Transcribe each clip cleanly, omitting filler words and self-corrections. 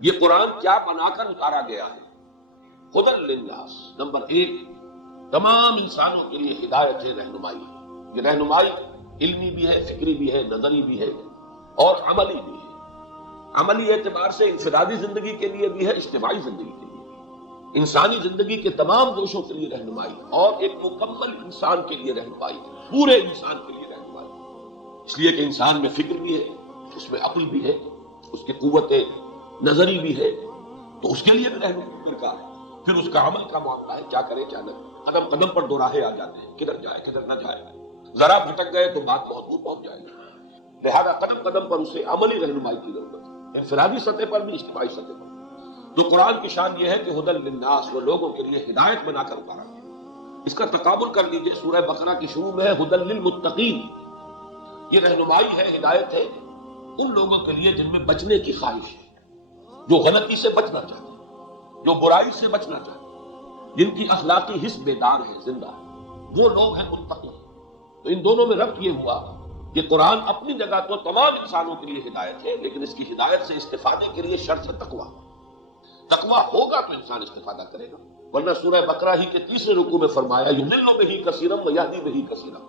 یہ قرآن کیا بنا کر اتارا گیا ہے؟ ہدی للناس، نمبر 1 تمام انسانوں کے لیے ہدایت ہے، رہنمائی ہے۔ یہ رہنمائی علمی بھی ہے، فکری بھی ہے، نظری بھی ہے اور عملی بھی ہے۔ عملی اعتبار سے انفرادی زندگی کے لیے بھی ہے، اجتماعی زندگی کے لیے بھی، انسانی زندگی کے تمام گوشوں کے لیے رہنمائی اور ایک مکمل انسان کے لیے رہنمائی، پورے انسان کے لیے رہنمائی۔ اس لیے کہ انسان میں فکر بھی ہے، اس میں عقل بھی ہے، اس کی قوت نظری بھی ہے، تو اس کے لیے بھی رہنمائی درکار ہے۔ پھر اس کا عمل کا معاملہ ہے، کیا کرے کیا نہ کرے۔ قدم قدم پر دو راہیں آ جاتے ہیں، کدھر جائے کدھر نہ جائے، ذرا بھٹک گئے تو بات بہت دور پہنچ جائے گی۔ لہذا قدم قدم پر اسے عملی رہنمائی کی ضرورت ہے، انفرادی سطح پر بھی، اجتماعی سطح پر۔ تو قرآن کی شان یہ ہے کہ ہدی للناس، وہ لوگوں کے لیے ہدایت بنا کر اتارا گیا۔ اس کا تقابل کر لیجئے، سورہ بقرہ کی شروع میں ہے ہدی للمتقین۔ یہ رہنمائی ہے، ہدایت ہے ان لوگوں کے لیے جن میں بچنے کی خواہش ہے، جو غلطی سے بچنا چاہتے ہیں، جو برائی سے بچنا چاہتے ہیں، جن کی اخلاقی حس بیدار ہے، زندہ ہے، وہ لوگ ہیں متقی۔ تو ان دونوں میں ربط یہ ہوا کہ قرآن اپنی جگہ تو تمام انسانوں کے لیے ہدایت ہے، لیکن اس کی ہدایت سے استفادے کے لیے شرط ہے تقویٰ۔ تقویٰ ہوگا تو انسان استفادہ کرے گا، ورنہ سورہ بقرہ ہی کے تیسرے رکوع میں فرمایا یضل بہ کثیرا ویہدی بہ کثیرا۔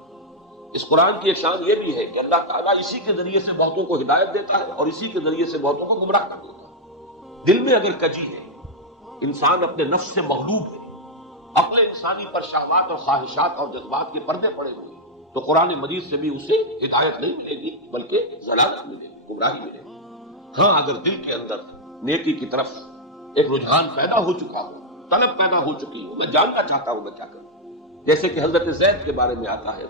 اس قرآن کی ایک شان یہ بھی ہے کہ اللہ تعالیٰ اسی کے ذریعے سے بہتوں کو ہدایت دیتا ہے اور اسی کے ذریعے سے بہتوں کو گمراہ کر دیتا ہے۔ دل میں اگر کجی ہے، انسان اپنے نفس سے مغلوب ہے، عقل انسانی پر شہوات اور خواہشات اور جذبات کے پردے پڑے ہوئے، تو قرآن مجید سے بھی اسے ہدایت نہیں ملے گی، بلکہ ضلالت ملے گی، گمراہی ملے گی۔ ہاں، اگر دل کے اندر نیکی کی طرف ایک رجحان پیدا ہو چکا ہو، طلب پیدا ہو چکی ہو، میں جاننا چاہتا ہوں میں کیا کروں، جیسے کہ حضرت زید کے بارے میں آتا ہے،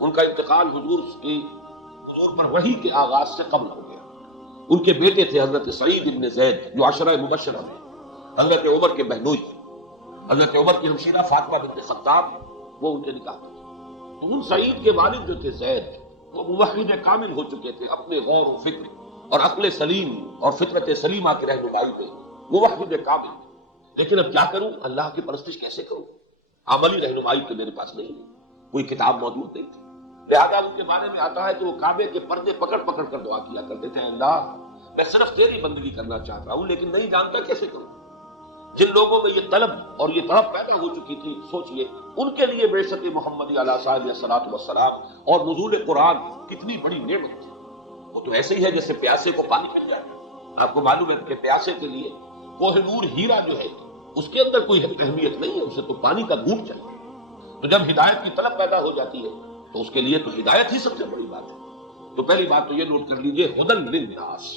ان کا انتقال حضور پر وحی کے آغاز سے قبل ہو گیا۔ ان کے بیٹے تھے حضرت سعید ابن زید، جو عشرہ مبشرہ میں، حضرت عمر کے بہنوئی، حضرت عمر کی ہمشیرہ فاطمہ بنت خطاب، وہ ان کے نکاح میں تھے۔ تو ان سعید کے والد جو تھے زید، وہ موحد کامل ہو چکے تھے، اپنے غور و فکر اور عقل سلیم اور فطرت سلیمہ کی رہنمائی پہ موحد کامل۔ لیکن اب کیا کروں، اللہ کی پرستش کیسے کروں؟ عملی رہنمائی تو میرے پاس نہیں ہے، کوئی کتاب موجود نہیں تھی۔ لہذا ان کے بارے میں آتا ہے کہ وہ کعبے کے پردے پکڑ پکڑ کر دعا کیا کرتے تھے، اللہ میں صرف تیری بندگی کرنا چاہتا ہوں، لیکن نہیں جانتا کیسے کروں۔ جن لوگوں میں یہ طلب اور یہ تڑپ پیدا ہو چکی تھی، سوچئے ان کے لیے بعثت محمدی علیہ صاحب الصلاۃ والسلام اور نزول قرآن کتنی بڑی نعمت تھی۔ وہ تو ایسے ہی ہے جیسے پیاسے کو پانی مل جائے۔ آپ کو معلوم ہے کہ پیاسے کے لیے کوہ نور ہیرا جو ہے اس کے اندر کوئی اہمیت نہیں ہے، اسے تو پانی کا گھونٹ چاہیے۔ تو جب ہدایت کی طلب پیدا ہو جاتی ہے تو اس کے لیے تو ہدایت ہی سب سے بڑی بات ہے۔ تو پہلی بات تو یہ نوٹ کر لیجئے، ہدی للناس۔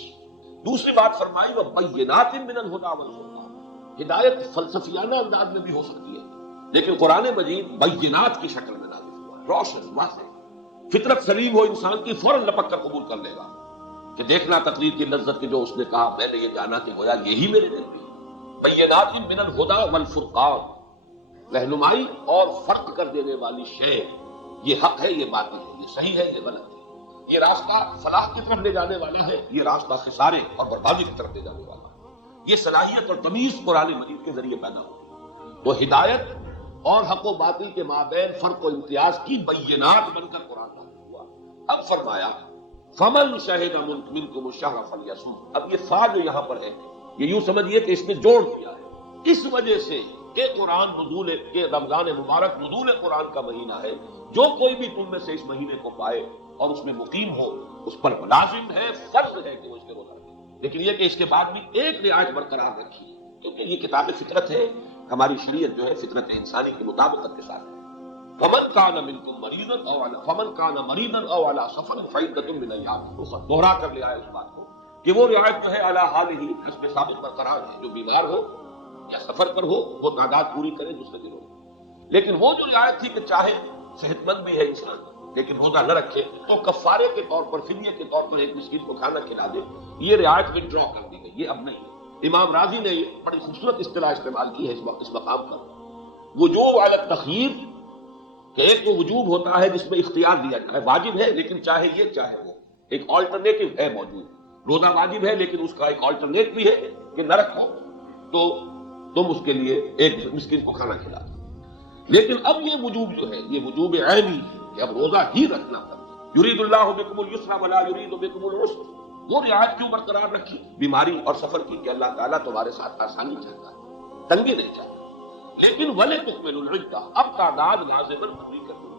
دوسری بات فرمائی وبینات من الہدی والفرقان۔ ہدایت فلسفیانہ انداز میں بھی ہو سکتی ہے، لیکن قرآن مجید بینات کی شکل میں نازل ہوا ہے، روشن واضح۔ فطرت سلیم ہو انسان کی، فوراً لپک کر قبول کر لے گا کہ دیکھنا تقریر کی لذت کی، جو اس نے کہا میں نے یہ جانا کہ گویا یہی میرے دل میں۔ بینات من الہدی والفرقان، رہنمائی اور فرق کر دینے والی شے، یہ حق ہے، یہ باطل ہے، یہ صحیح ہے، یہ غلط ہے، یہ راستہ فلاح کی طرف لے جانے والا ہے، یہ راستہ خسارے اور بربادی کی طرف لے جانے والا ہے۔ یہ صلاحیت اور تمیز قرآن مجید کے ذریعے پیدا ہوئی۔ تو ہدایت اور حق و باطل کے مابین فرق و امتیاز کی بینات بن کر قرآن نازل ہوا۔ اب فرمایا فمن شہد منکم الشہر فلیصم۔ اب یہ فا جو یہاں پر ہے، یہ یوں سمجھیے کہ اس نے جوڑ دیا ہے، اس وجہ سے کہ قرآن نزول کے رمضان مبارک نزول قرآن کا مہینہ ہے، جو کوئی بھی تم میں سے اس مہینے کو پائے اور اس میں مقیم ہو، اس پر لازم ہے، فرض ہے کہ وہ اس کے روزہ رکھے۔ لیکن یہ کہ اس کے بعد بھی ایک رعایت برقرار رکھی، کیونکہ یہ کتاب فطرت ہے، ہماری شریعت جو ہے فطرت انسانی کی مطابقت کے ساتھ ہے۔ فمن کان منکم مریضا او علی سفر فعدۃ من ایام اخر۔ دوہرا کر لے آئے اس بات کو کہ وہ رعایت جو ہے علی حالہ، حسب ثابت برقرار ہے، جو بیمار ہو یا سفر پر ہو وہ تعداد پوری کرے دوسرے دنوں میں۔ لیکن وہ جو رعایت تھی کہ چاہے صحت مند بھی ہے انسان لیکن روزہ نہ رکھے تو کفارے کے طور پر، فدیے کے طور پر ایک مسکین کو کھانا کھلا دے، یہ رعایت وڈرا کر دی گئی، یہ اب نہیں ہے۔ امام راضی نے بڑی خوبصورت اصطلاح استعمال کی ہے اس مقام پر، وجوب علی التخییر، کہ ایک تو وجوب ہوتا ہے جس میں اختیار دیا جائے، واجب ہے لیکن چاہے یہ چاہے وہ، ایک آلٹرنیٹو ہے موجود۔ روزہ واجب ہے لیکن اس کا ایک آلٹرنیٹ بھی ہے کہ نہ رکھو تو تم اس کے لیے ایک مسکین کو کھانا کھلا دو۔ لیکن اب یہ وجوب جو ہے، یہ وجوب عینی ہے کہ اب روزہ ہی رکھنا پڑتا ہے۔ یرید اللہ بکم الیسر ولا یرید بکم العسر۔ وہ رعایت کیوں برقرار رکھی بیماری اور سفر کی کہ اللہ تعالیٰ تمہارے ساتھ آسانی چاہتا ہے، تنگی نہیں چاہتا. لیکن وَلِتُكْمِلُوا الْعِدَّةَ، اب تعداد لازماً پوری کرو.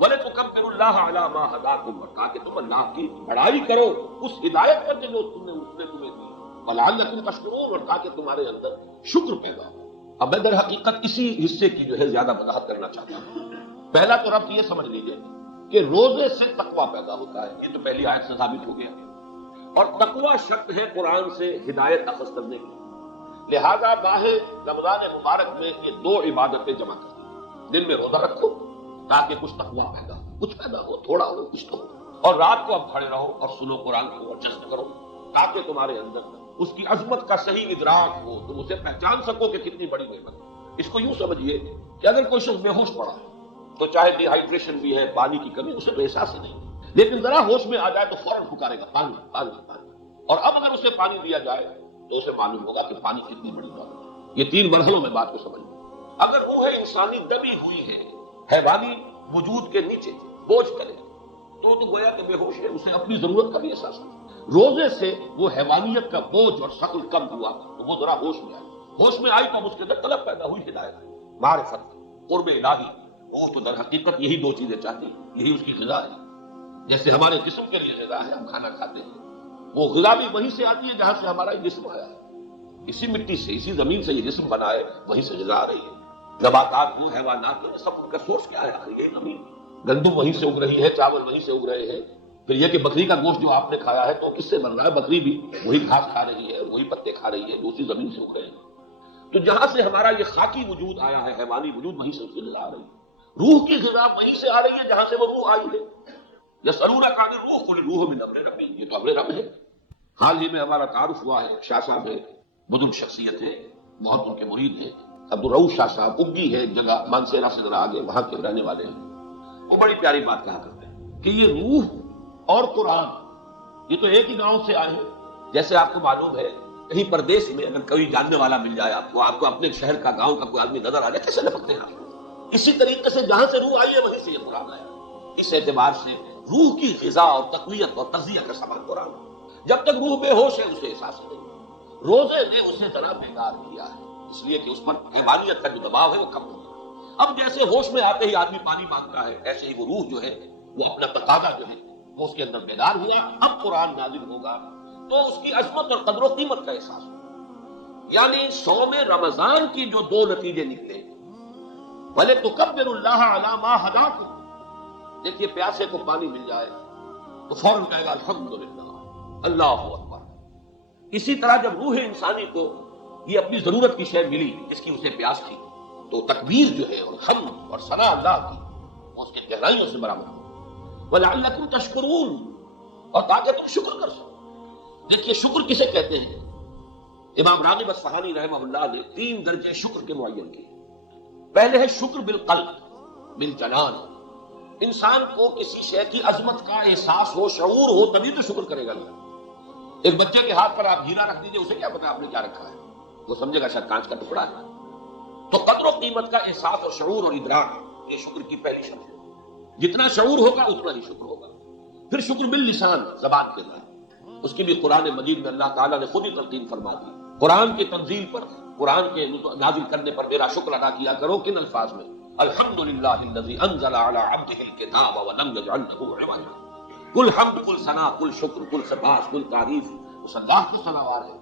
وَلِتُكَبِّرُوا اللَّهَ عَلَىٰ مَا هَدَاكُمْ، اور تاکہ تم اللہ کی بڑائی کرو اس ہدایت پر جو اس نے تمہیں دی. وَلَعَلَّكُمْ تَشْكُرُونَ، اور تاکہ تمہارے اندر شکر پیدا ہو. اب میں در حقیقت اسی حصے کی جو ہے زیادہ وضاحت کرنا چاہتا ہوں. پہلا تو ربط یہ سمجھ لیجئے کہ روزے سے تقویٰ پیدا ہوتا ہے، یہ تو پہلی آیت سے ثابت ہو گیا. اور تقویٰ شرط ہے قرآن سے ہدایت اخذ کرنے کی. لہذا ماہ رمضان مبارک میں یہ دو عبادتیں جمع کرتی ہیں. دن میں روزہ رکھو تاکہ کچھ تقویٰ پیدا ہو، کچھ پیدا ہو، تھوڑا ہو کچھ تو ہو. اور رات کو اب کھڑے رہو اور سنو قرآن کو اور جذب کرو تاکہ تمہارے اندر اس کی عظمت کا صحیح ادراک ہو، تم اسے پہچان سکو کہ کتنی بڑی نعمت ہے. اس کو یوں سمجھیے کہ اگر کوئی شخص بے ہوش پڑا ہے تو چاہے ڈی ہائیڈریشن بھی ہے، پانی کی کمی، اسے تو احساس ہی نہیں، لیکن ذرا ہوش میں آ جائے تو فوراً پکارے گا پانی پانی پانی. اور اب اگر اسے پانی دیا جائے تو اسے معلوم ہوگا کہ پانی کتنی بڑی بات ہے. یہ تین مرحلوں میں بات کو سمجھیں. اگر روح انسانی دبی ہوئی ہے حیوانی وجود کے نیچے بوجھ کرے تو گویا کہ بے ہوش ہے، اسے اپنی ضرورت کا بھی احساس ہے. روزے سے وہ حیوانیت کا بوجھ اور ثقل کم ہوا تو وہ ذرا ہوش میں آئی. ہوش میں آئی تو اس کے اندر طلب پیدا ہوئی ہدایت، معرفت، قرب الہی. وہ تو در حقیقت یہی دو چیزیں چاہتی، یہی اس کی غذا ہے. جیسے ہمارے جسم کے لیے غذا ہے، ہم کھانا کھاتے ہیں، وہ غذا بھی وہیں سے آتی ہے جہاں سے ہمارا یہ جسم آیا ہے. اسی مٹی سے، اسی زمین سے یہ جسم بنا ہے، وہیں سے غذا آ رہی ہے. نباتات ہوں، حیوانات ہوں، سب ان کا سورس کیا ہے؟ یہ زمین. گندم وہیں سے اگ رہی ہے، چاول وہیں سے اگ رہے ہیں. پھر یہ کہ بکری کا گوشت جو آپ نے کھایا ہے تو کس سے بن رہا ہے؟ بکری بھی وہی گھاس کھا رہی ہے، وہی پتے کھا رہی ہے جو اسی زمین سے اگ رہے ہیں. تو جہاں سے ہمارا یہ خاکی وجود آیا ہے، حیوانی وجود، وہیں سے اس کی غذا آ رہی ہے. روح کی غذا وہیں سے آ رہی ہے جہاں سے وہ روح آئی ہے. یسألونک عن الروح قل الروح من امر ربی، یہ تو امر رب ہے. حال ہی میں ہمارا تعارف ہوا ہے، شاہ صاحب ہے، بزرگ شخصیت ہے، بہت ان کے مرید ہیں، عبدالرؤوف شاہ صاحب، اگی ہے ایک جگہ مانسیرا سے ذرا آگے، وہاں کے رہنے والے ہیں. وہ بڑی پیاری بات کہا کرتے ہیں کہ یہ روح اور قرآن یہ تو ایک ہی گاؤں سے آئے ہیں. جیسے آپ کو معلوم ہے کہیں پردیس میں اگر کوئی جاننے والا مل جائے آپ کو اپنے شہر کا، گاؤں کا کوئی آدمی نظر آ جائے، کیسے لپکتے ہیں آپ؟ اسی طریقے سے جہاں سے روح آئی ہے وہیں سے یہ قرآن آیا. اس اعتبار سے روح کی غذا اور تقویت اور تغذیہ کا سامان قرآن. جب تک روح بے ہوش ہے اسے احساس نہیں. روزے نے اسے ذرا بیدار کیا ہے، اس لیے کہ اس پر حیوانیت کا جو دباؤ ہے وہ کم ہو گیا. اب جیسے ہوش میں آتے ہی آدمی پانی مانگتا ہے، ایسے ہی وہ روح جو ہے وہ اپنا تقاضا جو ہے وہ اس کے اندر بیدار ہوا. اب قرآن نازل ہوگا تو اس کی عظمت اور قدر و قیمت کا احساس ہوگا. یعنی صوم رمضان کی جو دو نتیجے نکلے، وَلِتُكَبِّرُوا اللَّهَ عَلَىٰ مَا هَدَاكُمْ. دیکھیے پیاسے کو پانی مل جائے تو فوراً کہے گا الحمدللہ، اللہ اکبر. اسی طرح جب روح انسانی کو یہ اپنی ضرورت کی شے ملی جس کی اسے پیاس تھی تو تکبیر جو ہے اور حمد اور ثنا اللہ کی وہ اس کے گہرائیوں سے برآمد ہو. وَلَعَلَّكُمْ تَشْكُرُونَ، اور تاکہ تم شکر کر سکو. دیکھیے شکر کسے کہتے ہیں؟ امام راغب اصفہانی رحمہ اللہ نے 3 درجے شکر کے معین کیے. پہلے ہے شکر بالقلب، بالجنان. انسان کو کسی شے کی عظمت کا احساس ہو، شعور ہو، تبھی تو شکر کرے گا. ایک بچے کے ہاتھ پر آپ ہیرا رکھ دیجئے، اسے کیا پتا آپ نے کیا رکھا ہے؟ وہ سمجھے گا شاید کانچ کا ٹکڑا ہے. تو قدر و قیمت کا احساس اور شعور اور ادراک یہ شکر کی پہلی شرط ہے. جتنا شعور ہوگا اتنا ہی شکر ہوگا. پھر شکر باللسان، زبان کے ذریعے. اس کی بھی قرآن مجید میں اللہ تعالیٰ نے خود ہی تلقین فرما دی. قرآن کی تنزیل پر، قرآن کے نازل کرنے پر میرا شکر ادا کیا کرو. کن الفاظ میں؟ الحمدللہ الذی انزل علی عبدہ الکتاب ولم یجعل لہ عوجا. کل حمد، کل ثنا، کل شکر، کل سبحان، کل تعریف اس اللہ کی ثناوار ہے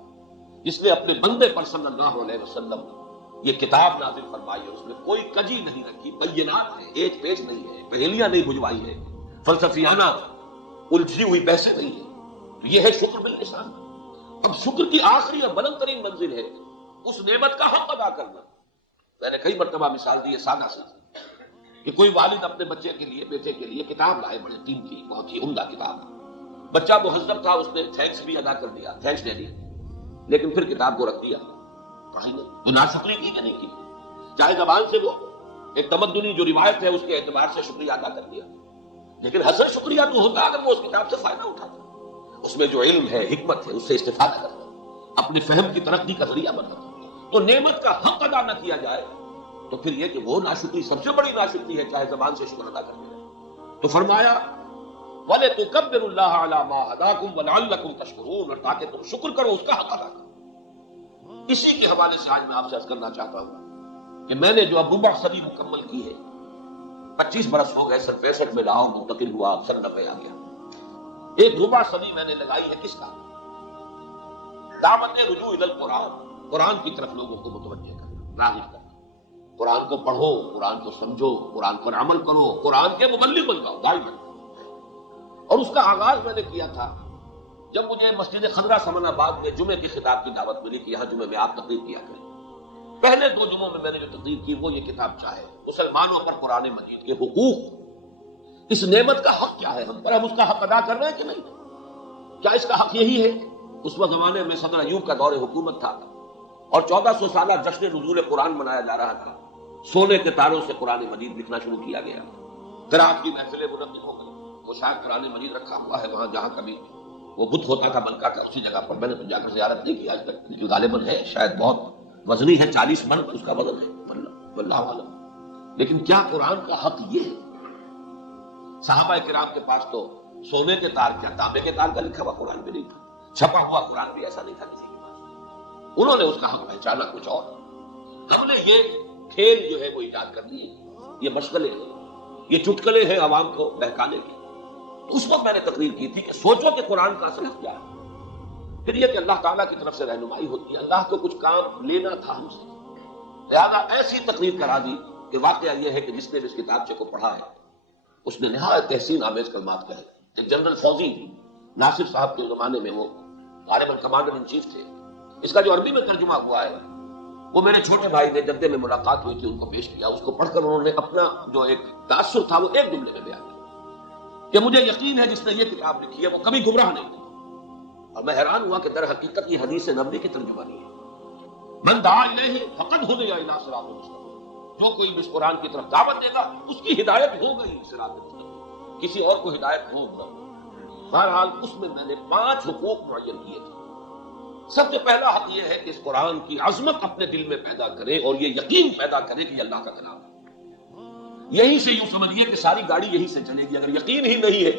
جس نے اپنے بندے پر صلی اللہ علیہ وسلم یہ کتاب نازل فرمائی ہے. اس میں کوئی کجی نہیں رکھی، بینات ہے، ایک پیج نہیں ہے، پہیلیاں نہیں بجھوائی ہے، فلسفیانہ الجھی ہوئی بحثیں نہیں ہے. تو یہ ہے شکر باللسان. اب شکر کی آخری اور بلند ترین منزل ہے اس نعمت کا حق ادا کرنا. میں نے کئی مرتبہ مثال دی ہے سادہ سی کہ کوئی والد اپنے بچے کے لیے، بیٹے کے لیے کتاب لائے، بڑی قیمتی، بہت ہی عمدہ کتاب. بچہ مہذب تھا، اس نے تھینکس بھی ادا کر دیا، تھینکس دے دیا، لیکن پھر کتاب کو رکھ دیا، پڑھائی نہیں. تو ناشکری کی کہ نہیں کی؟ چاہے زبان سے وہ ایک تمدنی جو روایت ہے اس کے اعتبار سے شکریہ ادا کر دیا، لیکن حسن شکریہ تو ہوتا اگر وہ اس کتاب سے فائدہ اٹھاتا، اس میں جو علم ہے، حکمت ہے، اس سے استفادہ کرتا، اپنے فہم کی ترقی کا ذریعہ بنتا. تو نعمت کا حق ادا نہ کیا جائے تو پھر یہ کہ وہ ناشکری سب سے بڑی ناشکری ہے، چاہے زبان سے شکر ادا کر دیا. تو فرمایا وَلِتُكَبِّرُوا اللَّهَ عَلَى مَا هَدَاكُمْ وَلَعَلَّكُمْ تَشْكُرُونَ، اور تاکہ تم شکر کرو اس کا حق ادا کرو۔ اسی کے حوالے سے آج میں آپ سے عرض کرنا چاہتا ہوں کہ میں نے جو اب ربع صدی مکمل کی ہے، 25 برس ہو گئے، 67 میں لاہور منتقل ہوا، 90 آ گیا، ایک ربع صدی میں نے لگائی ہے کس کا؟ دعوت رجوع الی القرآن، قرآن کی طرف لوگوں کو متوجہ کرنا، راغب کرنا۔ قرآن کو پڑھو، قرآن کو سمجھو، قرآن پر عمل کرو، قرآن کے مبلغ بن جاؤ، داعی بن جاؤ۔ اور اس کا آغاز میں نے کیا تھا جب مجھے مسجد خضرہ سمن آباد میں جمعے کی خطاب کی دعوت ملی کہ یہاں جمعے میں آپ تقریر کیا کریں۔ پہلے 2 جمعوں میں نے جو تقریر کی وہ یہ کتاب چاہے مسلمانوں پر قرآن مجید کے حقوق، اس نعمت کا حق کیا ہے ہم پر، ہم اس کا حق ادا کر رہے ہیں کہ نہیں؟ کیا اس کا حق یہی ہے؟ اس وقت زمانے میں صدر ایوب کا دور حکومت تھا اور 1400 سالہ جشن نزول قرآن منایا جا رہا تھا، سونے کے تاروں سے قرآن مجید لکھنا شروع کیا گیا، قرأت کی محفلیں منعقد ہو گئی، وہ شاید قرآن مجید رکھا ہوا ہے وہاں جہاں کبھی وہ بت ہوتا تھا ملکہ کا، اسی جگہ پر میں نے تو جا کر زیارت نہیں کی آج تک، لیکن غالباً ہے، شاید بہت وزنی ہے، 40 من اس کا وزن ہے، واللہ عالم۔ لیکن کیا قرآن کا حق یہ ہے؟ صحابہ کرام کے پاس تو سونے کے تار کیا تانبے کے تار کا لکھا ہوا قرآن بھی نہیں تھا، چھپا ہوا قرآن بھی ایسا نہیں تھا کسی کے پاس، انہوں نے اس کا حق پہچانا کچھ اور، ہم نے یہ کھیل جو ہے وہ ایجاد کر دی، یہ مشغلے ہیں، یہ چٹکلے ہیں عوام کو بہکانے کے۔ تو اس وقت میں نے تقریر کی تھی کہ سوچو کہ قرآن کا اصل حق کیا ہے، پھر یہ کہ اللہ تعالیٰ کی طرف سے رہنمائی ہوتی ہے، اللہ کو کچھ کام لینا تھا ہم سے، لہذا ایسی تقریر کرا دی کہ واقعہ یہ ہے کہ جس نے اس کتابچے کو پڑھا ہے اس نے نہایت تحسین آمیز کلمات کہے۔ ایک جنرل فوجی ناصر صاحب کے زمانے میں وہ غالباً کمانڈر ان چیف تھے، اس کا جو عربی میں ترجمہ ہوا ہے وہ میرے چھوٹے بھائی نے جدے میں ملاقات ہوئی تھی ان کو پیش کیا، اس کو پڑھ کر انہوں نے اپنا جو ایک تاثر تھا وہ ایک جملے میں بیان کیا کہ مجھے یقین ہے جس نے یہ کتاب لکھی ہے وہ کبھی گمراہ نہیں تھا، اور میں حیران ہوا کہ در حقیقت یہ حدیث نبوی کی ترجمہ نہیں ہے۔ من دعا الیہ فقد ہدی الی صراط مستقیم، جو کوئی اس قرآن کی طرف دعوت دے گا اس کی ہدایت ہو گئی صراط مستقیم، کسی اور کو ہدایت ہو نہ۔ بہرحال اس میں نے 5 حقوق معین کیے تھے۔ سب سے پہلا حق یہ ہے کہ اس قرآن کی عظمت اپنے دل میں پیدا کرے اور یہ یقین پیدا کرے کہ یہ اللہ کا کلام ہے۔ یہیں سے یوں سمجھیے کہ ساری گاڑی یہیں سے چلے گی، اگر یقین ہی نہیں ہے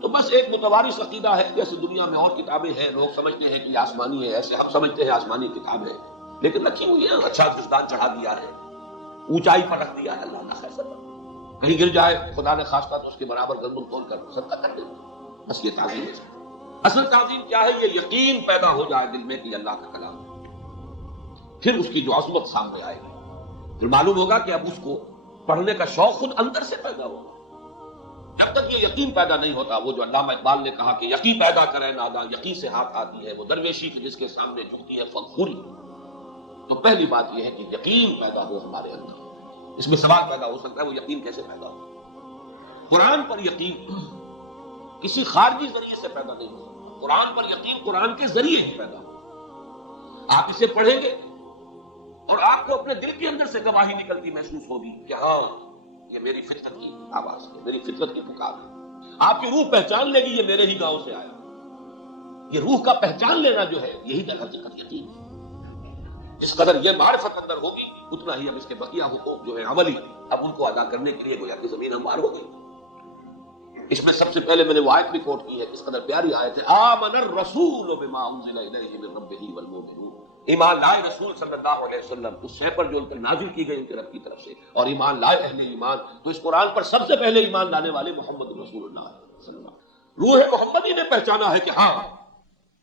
تو بس ایک متوارث عقیدہ ہے، جیسے دنیا میں اور کتابیں ہیں، لوگ سمجھتے ہیں کہ یہ آسمانی ہے، ایسے ہم سمجھتے ہیں آسمانی کتاب ہے، لیکن رکھی ہوئی ہے، اچھا گزدان چڑھا دیا ہے، اونچائی پر رکھ دیا ہے، اللہ نہ خیر سکتا، کہیں گر جائے خدا نے خواستہ تو اس کے برابر گردن کھول کر صدقہ کر دیں، بس یہ تعظیم ہے۔ اصل تعظیم کیا ہے؟ یہ یقین پیدا ہو جائے دل میں کہ یہ اللہ کا کلام ہے، پھر اس کی جو عظمت سامنے آئے گی، پھر معلوم ہوگا کہ اب اس کو پڑھنے کا شوق خود اندر سے پیدا ہوگا۔ جب تک یہ یقین پیدا نہیں ہوتا، وہ جو علامہ اقبال نے کہا کہ یقین پیدا کرے نادا، یقین سے ہاتھ آتی ہے وہ درویشی کی جس کے سامنے جھکتی ہے فغفوری، تو پہلی بات یہ ہے کہ یقین پیدا ہو ہمارے اندر۔ اس میں سوال پیدا ہو سکتا ہے وہ یقین کیسے پیدا ہو؟ قرآن پر یقین کسی خارجی ذریعے سے پیدا نہیں ہو، قرآن پر یقین قرآن کے ذریعے ہی پیدا ہو۔ آپ اسے پڑھیں گے اور آپ کو اپنے دل کے اندر سے گواہی نکلتی محسوس ہوگی کہ ہاں یہ میری فطرت کی آواز ہے، میری فطرت کی پکار ہے۔ آپ کی روح پہچان لے گی یہ میرے ہی گاؤں سے آیا۔ یہ روح کا پہچان لینا جو ہے یہی در حقیقت یقین ہے۔ جس قدر یہ معرفت اندر ہوگی اتنا ہی اب اس کے بقیہ حقوق جو ہے عملی، اب ان کو ادا کرنے کے لیے گویا کہ زمین ہموار ہوگی۔ اس میں سب سے پہلے میں نے وہ آیت بھی کوٹ کی ہے، اس قدر پیاری آیت ہے، آمن الرسول بما انزل الیہ من ربہ والمؤمنون، ایمان لائے رسول صلی اللہ علیہ وسلم اس شے پر جو ان پر نازل کی گئی ان کے رب کی طرف سے، اور ایمان لائے اہل ایمان، تو اس قرآن پر سب سے پہلے ایمان لانے والے محمد رسول اللہ صلی اللہ علیہ وسلم۔ روح محمدی نے پہچانا ہے کہ ہاں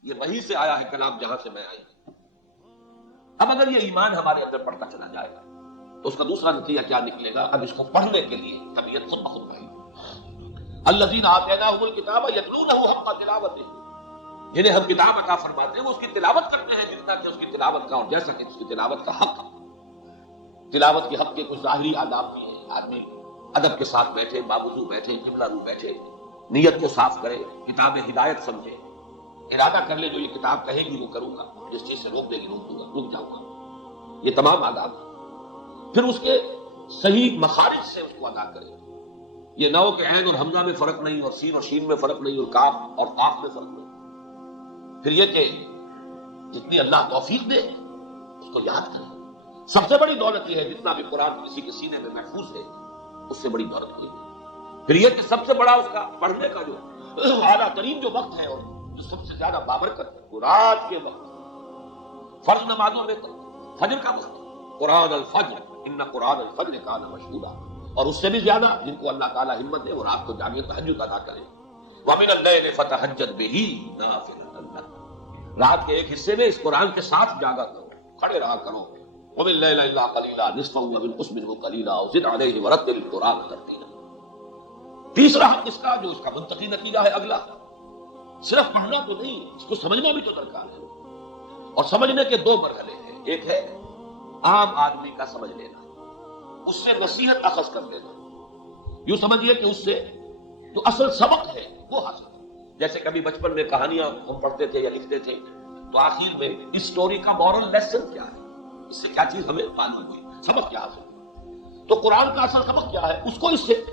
یہ وحی سے آیا ہے کلام جہاں سے میں آئی۔ اب اگر یہ ایمان ہمارے اندر پڑھتا چلا جائے گا تو اس کا دوسرا نتیجہ کیا نکلے گا؟ اب اس کو پڑھنے کے لیے طبیعت خود بخود بڑھے گی۔ الذین آتیناہم الکتاب یتلونہ حق تلاوتہ، جنہیں ہم کتاب عطا فرماتے ہیں وہ اس کی تلاوت کرتے ہیں جتنا کہ اس کی تلاوت کا اور جیسا کہ اس کی تلاوت کا حق۔ تلاوت کے حق کے کچھ ظاہری آداب بھی ہیں، آدمی ادب کے ساتھ بیٹھے، باوضو بیٹھے، قبلہ رو بیٹھے، نیت کو صاف کرے، کتاب ہدایت سمجھے، ارادہ کر لے جو یہ کتاب کہے گی وہ کروں گا، جس چیز سے روک دے گی روک دوں گا، رک جاؤں گا، یہ تمام آداب ہیں۔ پھر اس کے صحیح مخارج سے اس کو ادا کرے، یہ نہ ہو کہ عین اور حمزہ میں فرق نہیں، اور سین اور شین میں فرق نہیں، اور کاف اور قاف میں فرق نہیں۔ پھر یہ کہ جتنی اللہ توفیق دے اس کو یاد کرے۔ سب سے بڑی دولت یہ ہے جتنا بھی قرآن کسی کے سینے میں محفوظ ہے اس سے بڑی دولت کوئی نہیں۔ پھر یہ کہ سب سے بڑا اس کا پڑھنے کا جو اعلیٰ ترین جو وقت ہے اور جو سب سے زیادہ بابرکت ہے وہ رات کے وقت، فرض نمازوں میں تو فجر کا وقت، قرآن الفجر ان قرآن الفجر کان مشہودا، اور اس سے بھی زیادہ جن کو اللہ تعالیٰ ہمت دے وہ رات کو جاگے تہجد ادا کرے. وَمِنَ اللَّيْلِ فَتَهَجَّدْ بِهِ نَافِلَةً لَكَ، رات کے ایک حصے میں اس قرآن کے ساتھ جاگا کرو، کھڑے رہا کرو. وَمِنَ اللَّيْلِ إِلَّا قَلِيلًا نِصْفَهُ وَانقُصْ مِنْهُ قَلِيلًا أَوْ زِدْ عَلَيْهِ وَرَتِّلِ الْقُرْآنَ تَرْتِيلًا. تیسرا حق اس کا جو اس کا منطقی نتیجہ ہے اگلا، صرف پڑھنا تو نہیں، اس کو سمجھنا بھی تو درکار ہے. اور سمجھنے کے دو مرحلے ہیں، ایک ہے عام آدمی کا سمجھ لینا، اس سے نصیحت اخذ کر لینا، یوں سمجھیے کہ اس سے جو اصل سبق ہے وہ حاصل. جیسے کبھی بچپن میں کہانیاں ہم پڑھتے تھے یا لکھتے تھے تو آخر میں اس سٹوری کا مورل لیسن کیا ہے، اس سے کیا چیز ہمیں معلوم ہوئی، سبق کیا حاصل. تو قرآن کا اصل سبق کیا ہے اس کو اس سے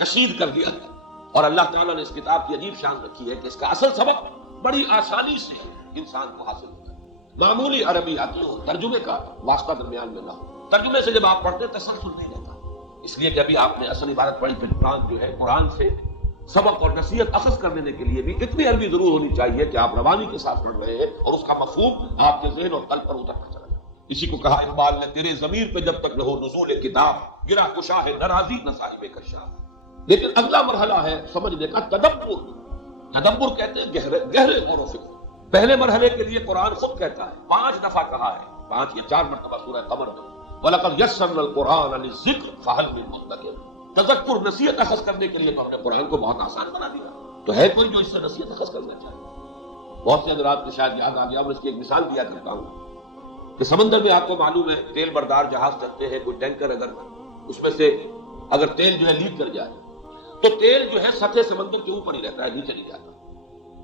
کشید کر دیا ہے. اور اللہ تعالیٰ نے اس کتاب کی عجیب شان رکھی ہے کہ اس کا اصل سبق بڑی آسانی سے انسان کو حاصل ہوتا ہے. معمولی عربی آتی ہو، ترجمے کا واسطہ درمیان میں نہ ہو. ترجمے سے جب آپ پڑھتے تسلسل نہیں رہتا، اس لیے کہ ابھی آپ نے اصل عبارت پڑھی. پھر جو ہے قرآن سے سبق اور نصیحت اخذ کرنے کے لیے بھی اتنی عربی ضرور ہونی چاہیے کہ آپ روانی کے ساتھ پڑھ رہے ہیں اور اس کا مفہوم آپ کے ذہن اور قلب پر اترتا چلا جائے. اسی کو کہا اقبال نے، تیرے ضمیر پہ جب تک رہو نزول کتاب، گرا کشا ہے ناراضی نہ صاحب کشا. لیکن اگلا مرحلہ ہے سمجھنے کا تدبر. تدبر کہتے ہیں گہرے غور و فکر. پہلے مرحلے کے لیے قرآن خود کہتا ہے، 5 دفعہ کہا ہے، 5 یا 4 مرتبہ سورہ قمر میں، وَلَقَدْ يَسَّرْنَا الْقُرْآنَ لِلذِّكْرِ فَهَلْ مِن مُدَّكِرٍ. تذکر نصیحت اخذ کرنے کے لیے تو ہم نے قرآن کو بہت آسان بنا دیا. تو ہے کوئی جو اس سے نصیحت اخذ کرنا چاہے؟ بہت سے حضرات کو شاید یاد آ گیا، اور اس کی ایک مثال دیا کرتا ہوں کہ سمندر میں آپ کو معلوم ہے تیل بردار جہاز چلتے ہیں، کوئی ٹینکر اگر اس میں سے اگر تیل جو ہے لیک کر جائے تو تیل جو ہے سطح سمندر کے اوپر ہی رہتا ہے، نیچے نہیں جاتا.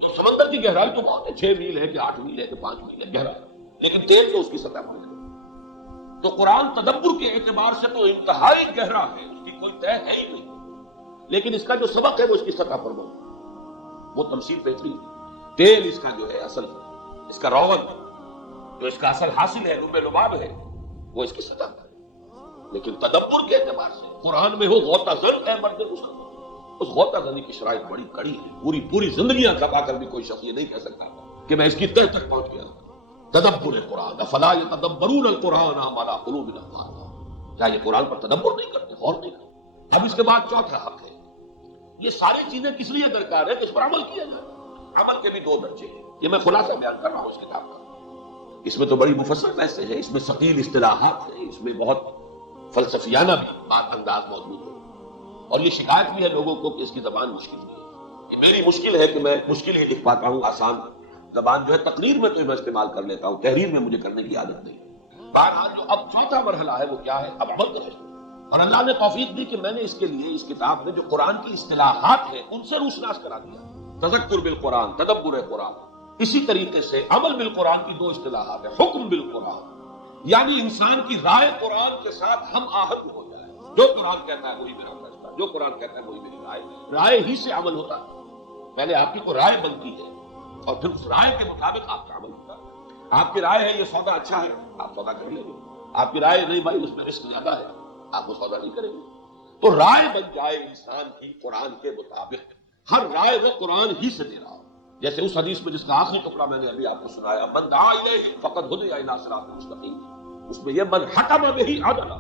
تو سمندر کی گہرائی تو بہت ہے، 6 میل ہے کہ 8 میل ہے کہ 5 میل ہے گہرائی، لیکن تیل تو اس کی سطح پر ہے. تو قرآن تدبر کے اعتبار سے تو انتہائی گہرا ہے، اس کی کوئی طے ہے ہی نہیں، لیکن اس کا جو سبق ہے وہ اس کی سطح پر وہ تمثیل بہترین. تیل اس کا جو ہے اصل، اس کا روغن جو اس کا اصل حاصل ہے، لب لباب ہے، وہ اس کی سطح پر ہے. لیکن تدبر کے اعتبار سے قرآن میں ہو غوطہ زن ہے مرد اس غوطہ زنی کی شرائط بڑی کڑی ہے. پوری زندگیاں کھپا کر بھی کوئی شخص یہ نہیں کہہ سکتا کہ میں اس کی تہ تک پہنچ گیا. تدبر قرآن افلا یتدبرون القرآن ام علی قلوب اقفالها، کیا یہ قرآن پر تدبر نہیں کرتے، غور نہیں کرتے؟ اب اس کے بعد چوتھا حق ہے. یہ ساری چیزیں کس لیے درکار ہے کہ اس پر عمل کیا جائے. عمل کے بھی 2 درجے ہیں، یہ میں خلاصہ بیان کر رہا ہوں اس کتاب کا. اس میں تو بڑی مفصل بحثیں ہیں، اس میں ثقیل اصطلاحات ہیں، اس میں بہت فلسفیانہ بھی بات انداز موجود ہے. اور یہ شکایت بھی ہے لوگوں کو کہ اس کی زبان مشکل ہے. یہ میری مشکل ہے کہ میں مشکل ہی لکھ پاتا ہوں، آسان زبان جو ہے تقریر میں تو میں استعمال کر لیتا ہوں، تحریر میں مجھے کرنے کی عادت نہیں. بہرحال جو اب چوتھا مرحلہ ہے وہ کیا ہے، اب عمل کرے. اور اللہ نے توفیق دی کہ میں نے اس کے لیے اس کتاب میں جو قرآن کی اصطلاحات ہیں ان سے روشناس کرا دیا. تذکر بالقرآن، تدبر قرآن. اسی طریقے سے عمل بالقرآن کی 2 اصطلاحات ہیں. حکم بالقرآن یعنی انسان کی رائے قرآن کے ساتھ ہم آہنگ ہو جائے. جو قرآن کہتا ہے وہی میرا فیصلہ، جو قرآن کہتا ہے وہی میری رائے. رائے ہی سے عمل ہوتا ہے. پہلے آپ کی کوئی رائے بنتی ہے اور پھر اس رائے کے مطابق آپ کا عمل ہوتا ہے. آپ کی رائے ہے یہ سودا اچھا ہے، آپ سودا کر لیں گے. آپ کی رائے نہیں بھائی اس میں رسک زیادہ ہے، آپ وہ سودا نہیں کریں گے. تو رائے بن جائے انسان کی قرآن کے مطابق، ہر رائے وہ قرآن ہی سے دے رہا ہو. جیسے اس حدیث میں جس کا آخری ٹکڑا میں نے ابھی آپ کو سنایا، من دعا الیہ فقد ہدی الی صراط مستقیم، اس میں یہ من حکم بہ عدل،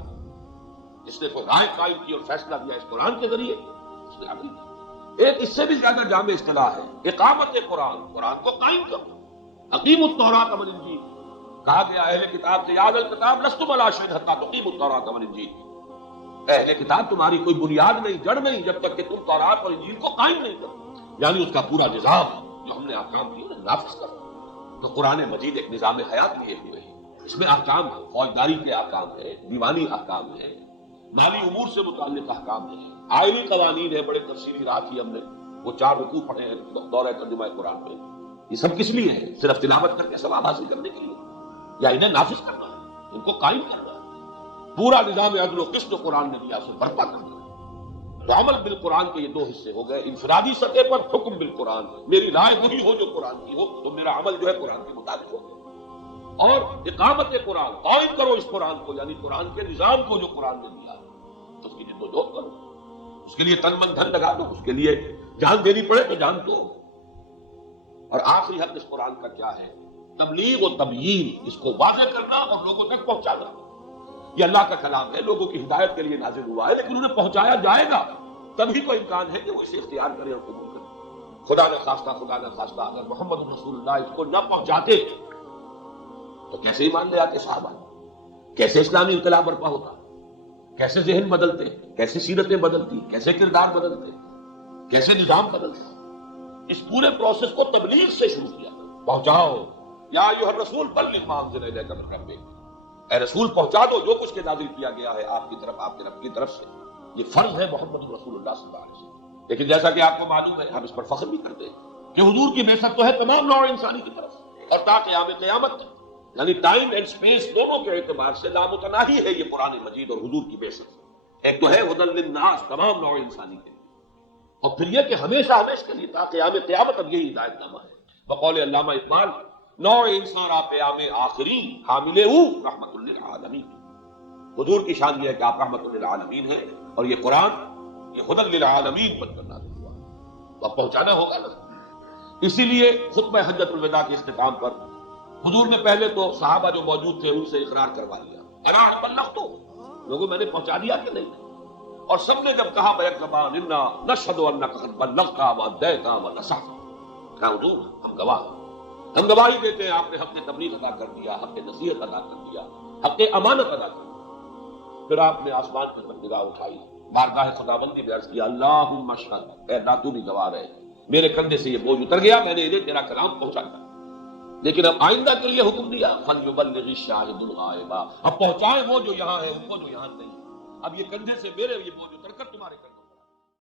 جس نے کوئی رائے قائم کی اور فیصلہ دیا اس قرآن کے ذریعے، اس نے عدل کیا. ایک اس سے بھی زیادہ جامع اصطلاح ہے اقامت قرآن، قرآن کو قائم کرنا. اقیموا التوراۃ والانجیل کہا گیا اہل کتاب سے، یا اہل الکتاب لستم علی شیء حتی تقیموا التوراۃ والانجیل. اہل کتاب تمہاری کوئی بنیاد نہیں، جڑ نہیں، جب تک کہ تم تورات اور انجیل کو قائم نہیں کرو. یعنی اس کا پورا نظام جو ہم نے احکام دیے نافذ کرو. تو قرآن مجید ایک نظام حیات لیے ہوئے ہے. اس میں احکام ہیں، فوجداری کے احکام ہیں، دیوانی احکام ہیں، مالی امور سے متعلق احکام ہیں، آئینی قوانین ہیں. بڑے تفصیلی رات ہی ہم نے وہ 4 رکوع پڑھے ہیں دورہ ترجمہ قرآن میں. یہ سب کس لیے ہے؟ صرف تلاوت کر کے ثواب حاصل کرنے کے لیے، یا انہیں نافذ کرنا ہے، ان کو قائم کرنا ہے. پورا نظام عدل و قسط جو قرآن نے دیا اسے برپا کرنا ہے. تو عمل بالقرآن کے یہ 2 حصے ہو گئے. انفرادی سطح پر حکم بالقرآن، میری رائے وہی ہو جو قرآن کی ہو، تو میرا عمل جو ہے قرآن کے مطابق ہو. اور اقامت قرآن، قائم کرو اس قرآن کو، یعنی قرآن کے نظام کو جو قرآن نے دیا، تو اس کی جد و جہد کرو. اس کے لیے تن من دھن لگا دو، اس کے لیے جان دینی پڑے تو جان دو۔ اور آخری حق اس قرآن کا کیا ہے؟ تبلیغ و تبیین، اس کو واضح کرنا اور لوگوں تک پہنچانا۔ یہ اللہ کا کلام ہے، لوگوں کی ہدایت کے لیے نازل ہوا ہے، لیکن انہیں پہنچایا جائے گا تبھی تو امکان ہے کہ وہ اسے اختیار کریں اور قبول کریں۔ خدا نہ خواستہ اگر محمد رسول اللہ اس کو نہ پہنچاتے تو کیسے ایمان لے آتے صحابہ؟ کیسے اسلامی انقلاب برپا ہوتا؟ کیسے ذہن بدلتے؟ کیسے سیرتیں بدلتی؟ کیسے کردار بدلتے؟ کیسے نظام بدلتا؟ اس پورے پروسیس کو تبلیغ سے شروع کیا، پہنچاؤ۔ یا ایھا الرسول بلغ ما انزل الیک من ربک، اے رسول پہنچا دو جو کچھ کے نازل کیا گیا ہے آپ کی طرف، آپ کے رب کی طرف سے۔ یہ فرض ہے محمد رسول اللہ صلی اللہ علیہ وسلم۔ لیکن جیسا کہ آپ کو معلوم ہے، ہم اس پر فخر بھی کرتے ہیں کہ حضور کی بعثت تو ہے تمام نوع انسانی کی طرف اور تا قیام قیامت، یعنی ٹائم اینڈ اسپیس دونوں کے اعتبار سے لامتناہی ہے یہ قرآن مجید اور حضور کی بعثت۔ ایک تو ہے ھدی للناس، تمام نوع انسانی کے، اور پھر یہ کہ ہمیشہ ہمیشہ کے لیے تا قیام قیامت اب یہی ہدایت نامہ ہے۔ بقول علامہ اقبال، نوع انسان پیام آخری حامل رحمت للعالمین۔ حضور کی شان یہ ہے کہ آپ رحمت للعالمین ہیں، اور یہ قرآن یہ ھدی للعالمین بن کر نازل ہوا، تو اب پہنچانا ہوگا نا۔ اسی لیے خطبہ حجۃ الوداع کے اختتام پر حضور نے پہلے تو صحابہ جو موجود تھے ان سے اقرار کروا لیا، انا بلغت، لوگوں میں نے پہنچا دیا کہ نہیں؟ اور سب نے جب کہا بیک زبان انا نشہد انک قد بلغت وادیت ونصحت، کہا حضور ہم گواہ ہیں، ہم گواہی دیتے ہیں آپ نے حق تبلیغ ادا کر دیا، حق نصیحت ادا کر دیا، حق امانت ادا کر دیا۔ پھر آپ نے آسمان کی طرف نگاہ اٹھائی، بارگاہ خداوندی میں عرض کیا، اللہم اشہد، اے اللہ تو بھی گواہ رہے، میرے کندھے سے یہ بوجھ اتر گیا، میں نے انہیں تیرا کلام پہنچا دیا۔ لیکن اب آئندہ کے لیے حکم دیا، فلیبلغ الشاہد الغائب، اب پہنچائیں وہ جو یہاں ہے ان کو جو یہاں نہیں۔ اب یہ کندھے سے میرے یہ بوجھ اتر کر تمہارے کندھے